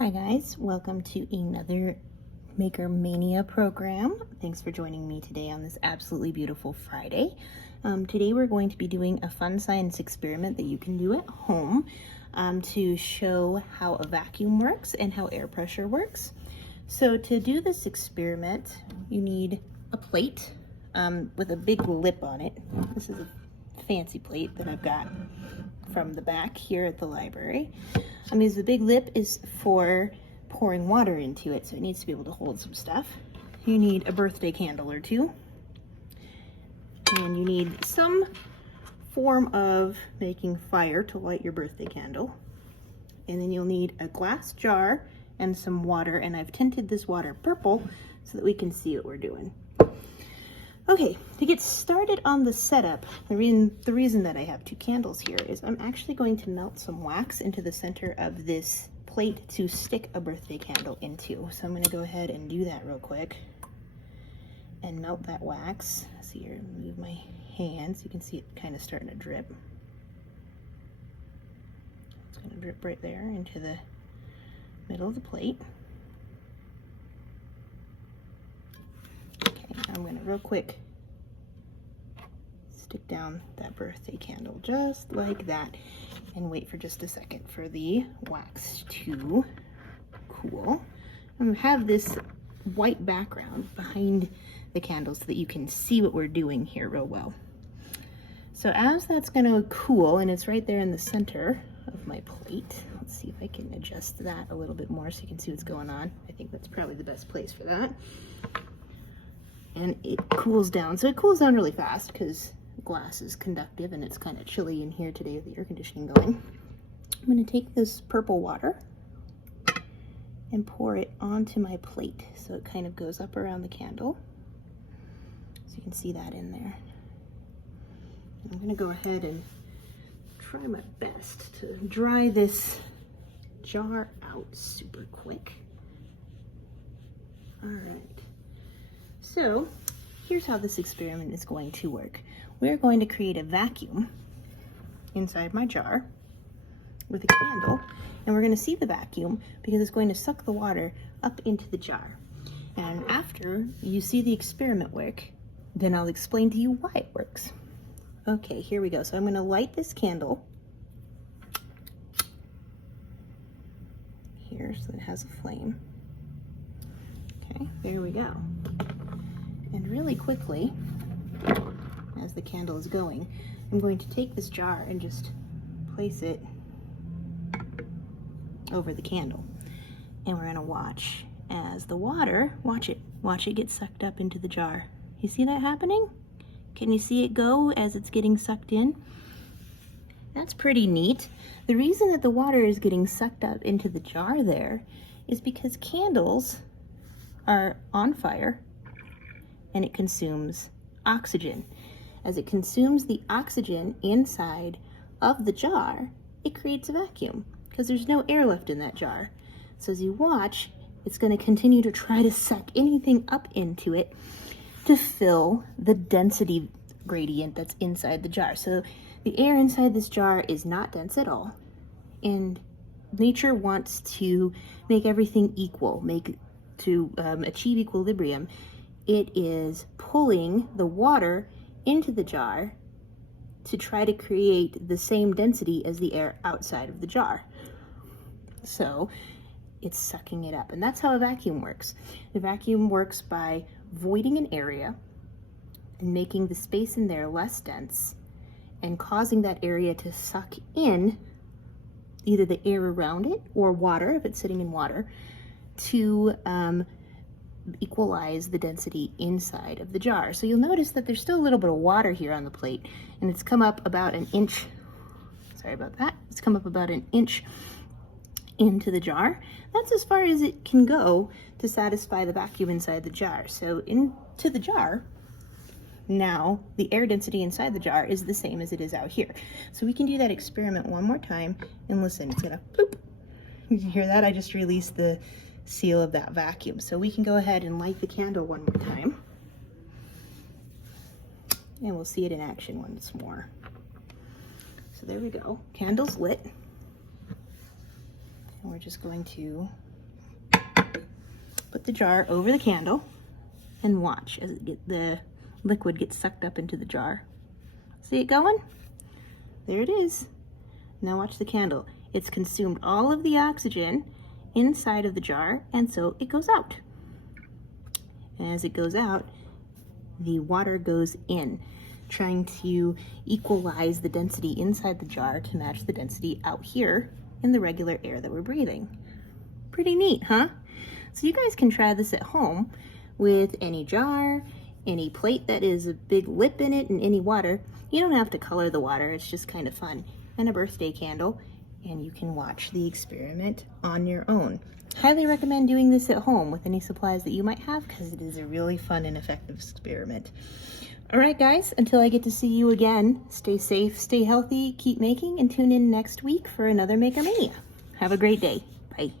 Hi guys, welcome to another Maker Mania program. Thanks for joining me today on this absolutely beautiful Friday. Today we're going to be doing a fun science experiment that you can do at home to show how a vacuum works and how air pressure works. So to do this experiment, you need a plate with a big lip on it. This is a fancy plate that I've got from the back here at the library. The big lip is for pouring water into it, so it needs to be able to hold some stuff. You need a birthday candle or two, and you need some form of making fire to light your birthday candle. And then you'll need a glass jar and some water, and I've tinted this water purple so that we can see what we're doing. Okay, to get started on the setup, the reason that I have two candles here is I'm actually going to melt some wax into the center of this plate to stick a birthday candle into. So I'm going to go ahead and do that real quick and melt that wax. So here, move my hands. You can see it kind of starting to drip. It's going to drip right there into the middle of the plate. I'm going to real quick stick down that birthday candle just like that and wait for just a second for the wax to cool. I'm going to have this white background behind the candle so that you can see what we're doing here real well. So as that's going to cool, and it's right there in the center of my plate, let's see if I can adjust that a little bit more so you can see what's going on. I think that's probably the best place for that. And it cools down. So it cools down really fast because glass is conductive and it's kind of chilly in here today with the air conditioning going. I'm going to take this purple water and pour it onto my plate so it kind of goes up around the candle. So you can see that in there. I'm going to go ahead and try my best to dry this jar out super quick. All right. So here's how this experiment is going to work. We're going to create a vacuum inside my jar with a candle, and we're going to see the vacuum because it's going to suck the water up into the jar. And after you see the experiment work, then I'll explain to you why it works. Okay, here we go. So I'm going to light this candle here so it has a flame. Okay, there we go. And really quickly, as the candle is going, I'm going to take this jar and just place it over the candle. And we're going to watch as the water, watch it get sucked up into the jar. You see that happening? Can you see it go as it's getting sucked in? That's pretty neat. The reason that the water is getting sucked up into the jar there is because candles are on fire and it consumes oxygen. As it consumes the oxygen inside of the jar, it creates a vacuum because there's no air left in that jar. So as you watch, it's going to continue to try to suck anything up into it to fill the density gradient that's inside the jar. So the air inside this jar is not dense at all, and nature wants to make everything equal, to achieve equilibrium. It is pulling the water into the jar to try to create the same density as the air outside of the jar. So it's sucking it up, and that's how a vacuum works. The vacuum works by voiding an area and making the space in there less dense and causing that area to suck in either the air around it or water, if it's sitting in water, to equalize the density inside of the jar. So you'll notice that there's still a little bit of water here on the plate, and it's come up about an inch. Sorry about that. It's come up about an inch into the jar. That's as far as it can go to satisfy the vacuum inside the jar. So into the jar, now the air density inside the jar is the same as it is out here. So we can do that experiment one more time, and listen, it's gonna bloop. You can hear that? I just released the seal of that vacuum. So we can go ahead and light the candle one more time, and we'll see it in action once more. So there we go, candle's lit, and we're just going to Put the jar over the candle and watch as the liquid gets sucked up into the jar. See it going? There it is. Now watch the candle. It's consumed all of the oxygen inside of the jar, and so it goes out. And as it goes out, the water goes in, trying to equalize the density inside the jar to match the density out here in the regular air that we're breathing. Pretty neat, huh? So you guys can try this at home with any jar, any plate that is a big lip in it, and any water. You don't have to color the water, it's just kind of fun. And a birthday candle, and you can watch the experiment on your own. Highly recommend doing this at home with any supplies that you might have, because it is a really fun and effective experiment. All right, guys, until I get to see you again, stay safe, stay healthy, keep making, and tune in next week for another Maker Mania. Have a great day. Bye.